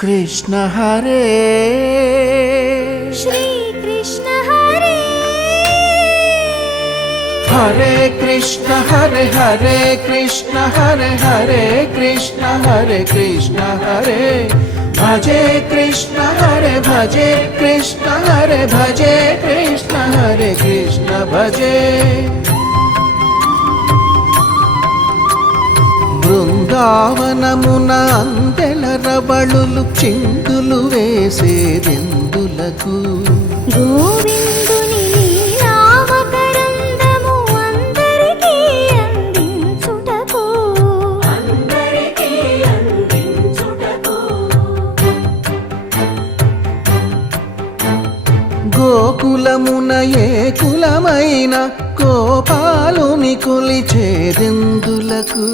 कृष्ण हरे श्री कृष्ण हरे हरे कृष्ण हरे हरे कृष्ण हरे हरे कृष्ण हरे कृष्ण हरे भजे कृष्ण हरे भजे कृष्ण हरे भजे कृष्ण हरे कृष्ण भजे బృందావనమున అందెల రవళులు చిందులు వేసేదెందులకు గోవిందుని లీలామకరందము అందరికీ అందించుటకు గోకులమున ఏ కులమైన గోపాలుని కొలిచేదెందులకు